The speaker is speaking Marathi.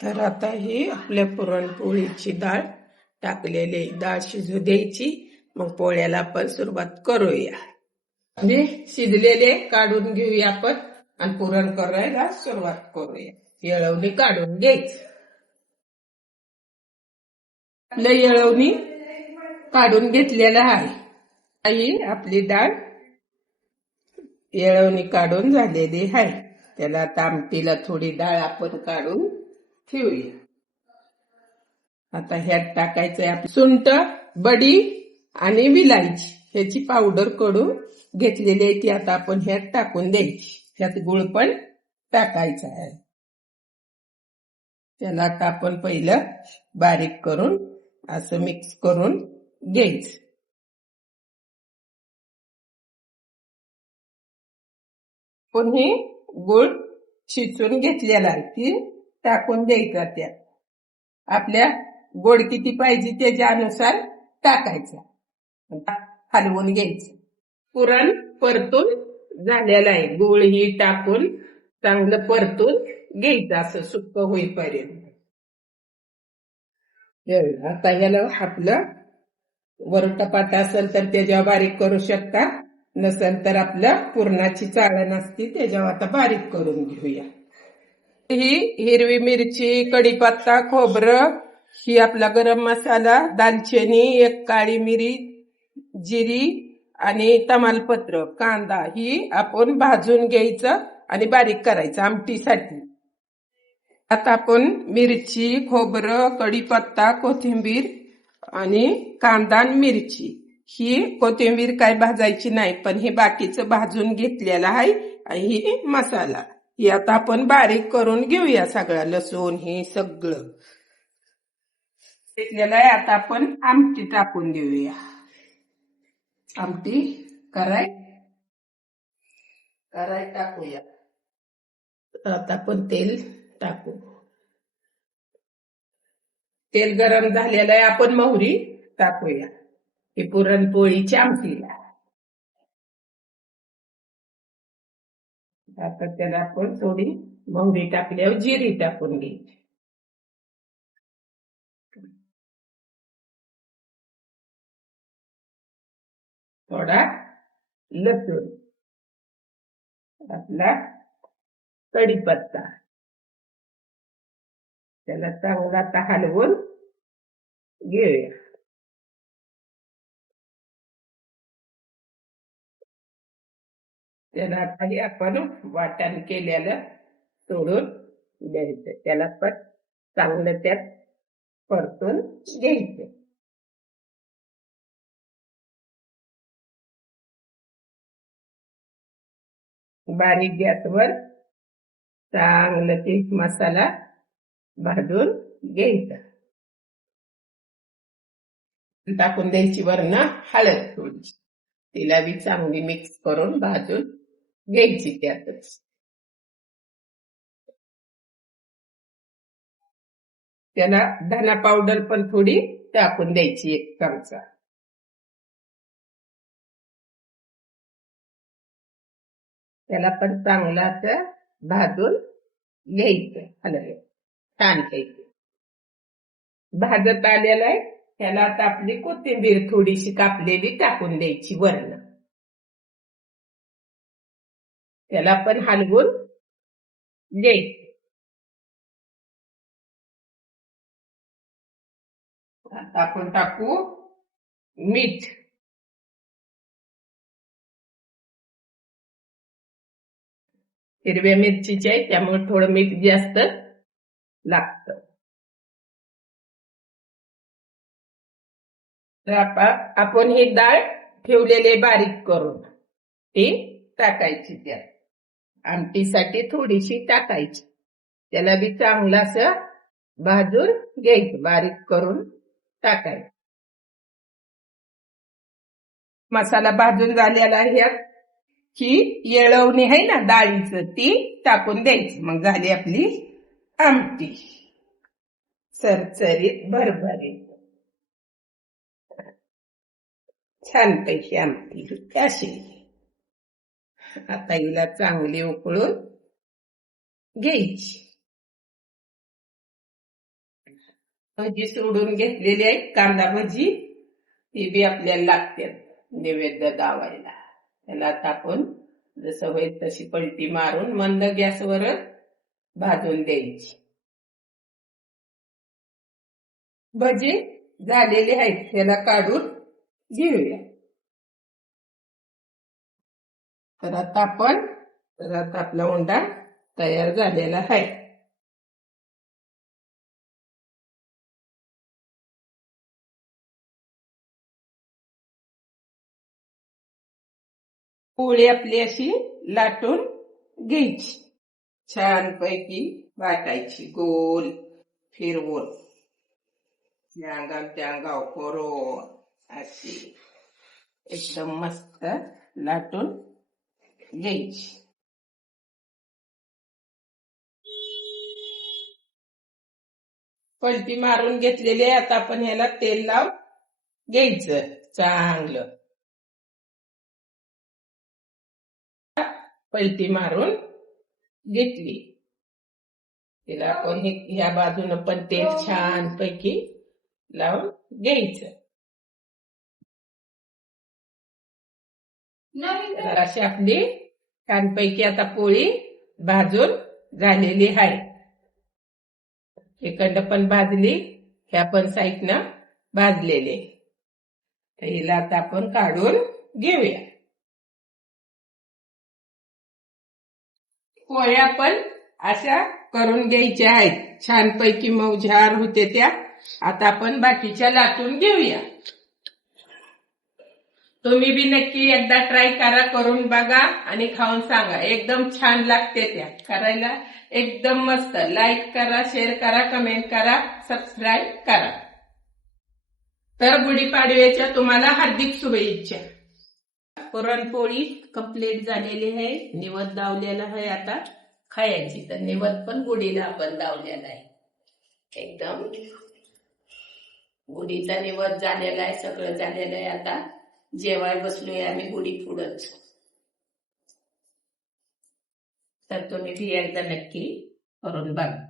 तर आता ही आपल्या पुरणपोळीची डाळ टाकलेली डाळ शिजू द्यायची. मग पोळ्याला आपण सुरुवात करूया. म्हणजे शिजलेले काढून घेऊया आपण आणि पुरण करायला सुरुवात करूया. येळवणी काढून घ्यायची. आपलं येळवणी काढून घेतलेलं आहे. ही आपली डाळ येळवणी काढून झालेली आहे. त्याला आता आमटीला थोडी डाळ आपण काढून ठेवूया. आता ह्यात टाकायचंय आपली सुंठ, बडी आणि विलायची ह्याची पावडर करून घेतलेली आहे. ती आता आपण ह्यात टाकून द्यायची. ह्यात गुळ पण टाकायचा आहे. त्याला आता आपण पहिलं बारीक करून असं मिक्स करून घ्यायचं. पण हे गुळ शिजून घेतलेला आहे ती टाकून द्यायचा. त्यात आपल्या गोड किती पाहिजे त्याच्या अनुसार टाकायचा. हलवून घ्यायचं. पुरण परतून झालेलं आहे. गुळ ही टाकून चांगलं परतून घ्यायचं असं सुक्क होईपर्यंत. आता ह्याला आपलं वरटपाट असेल तर त्याच्यावर बारीक करू शकता. नसेल तर आपलं पुरणाची चाळण असते त्याच्यावर आता बारीक करून घेऊया. ही हिरवी मिरची, कढीपत्ता, खोबरं, ही आपला गरम मसाला, दालचिनी, एक काळी मिरी, जिरी आणि तमालपत्र, कांदा ही आपण भाजून घ्यायचं आणि बारीक करायचं आमटीसाठी. आता आपण मिरची, खोबरं, कढीपत्ता, कोथिंबीर आणि कांदा आणि मिरची, ही कोथिंबीर काय भाजायची नाही पण हे बाकीचं भाजून घेतलेलं आहे. आणि ही मसाला ही आता आपण बारीक करून घेऊया. सगळं लसूण हे सगळं घेतलेलं आहे. आता आपण आमटी टाकून देऊया. आमटी कराय टाकूया. आता आपण तेल टाकू. तेल गरम झालेलं आहे. आपण मोहरी टाकूया. ही पुरणपोळीची आमटीला. आता त्याला आपण थोडी मोहरी टाकल्यावर जिरी टाकून घ्यायची. थोडा लसूण, आपला कढीपत्ता, त्याला चांगला आता हलवून घेऊया. त्याला आता हे आपण वाटण केलेलं सोडून द्यायचं. त्याला पण चांगलं त्यात परतून घ्यायचं. बारीक गॅसवर चांगलं ते मसाला भाजून घ्यायचा. टाकून द्यायची वरनं हळद थोडी. तिला बी चांगली मिक्स करून भाजून घ्यायची त्यातच. त्याला धना पावडर पण थोडी टाकून द्यायची, 1 चमचा. त्याला पण चांगलं असं भाजून घ्यायचं. हलवायचं छान घ्यायचं. भाजत आलेलं आहे. त्याला आता आपली कोथिंबीर थोडीशी कापलेली टाकून द्यायची वरनं. त्याला पण हलवून घ्यायचं. आता आपण टाकू मीठ. हिरव्या मिरचीचे आहे त्यामुळे थोडं मीठ जास्त लागतं. तर आपण ही डाळ ठेवलेले बारीक करून ती टाकायची त्यात. आमटीसाठी थोडीशी टाकायची. त्याला बी चांगलं असं भाजून घ्यायचं. बारीक करून टाकायचं. मसाला भाजून झालेला आहे. ही येळवणी आहे ना डाळीचं, ती टाकून द्यायची. मग झाली आपली आमटी सरसरीत भरभरीत. छानपैकी आमटी अशी. आता हिला चांगली उकळून घ्यायची. भजी सोडून घेतलेली आहे, कांदा भजी, ती बी आपल्याला लागते नैवेद्य दावायला. त्याला आता आपण जसं होईल तशी पलटी मारून मंद गॅसवर भाजून द्यायची. भजी झालेले आहेत, त्याला काढून घेऊया. तर आता आपला उंडा तयार झालेला आहे. पोळी आपली अशी लाटून घ्यायची, छानपैकी वाटायची, गोल फिरवून त्या करून अशी एकदम मस्त लाटून घ्यायची. पलटी मारून घेतलेली आहे. आता आपण ह्याला तेल लावून घ्यायचं चांगलं. पलटी मारून घेतली, तिला आपण ह्या बाजूनं पण तेल छान पैकी लावून घ्यायचं. अशी आपली छानपैकी आता पोळी भाजून झालेली आहे. इकडं पण भाजली, ह्या पण साईडनं भाजलेले. हिला आता आपण काढून घेऊया. पोळ्या पण अशा करून घ्यायच्या आहेत, छानपैकी मऊझार होते त्या. आता आपण बाकीच्या लाटून घेऊया. तुम्ही बी नक्की एकदा ट्राय करा, करून बघा आणि खाऊन सांगा. एकदम छान लागते त्या करायला, एकदम मस्त. लाईक करा, शेअर करा, कमेंट करा, सबस्क्राईब करा. तर गुढीपाडव्याच्या तुम्हाला हार्दिक शुभेच्छा. पुरणपोळी कंप्लीट झालेली आहे, निवद दावलेला आहे. आता खायची. तर निवद पण गुढीला आपण दावलेला आहे. एकदम गुढीचा निवद झालेला आहे, सगळं झालेलं आहे. आता जेवाय बसलोय आम्ही गुढी पुढंच. तर तुम्ही भी एकदा नक्की करून बघा.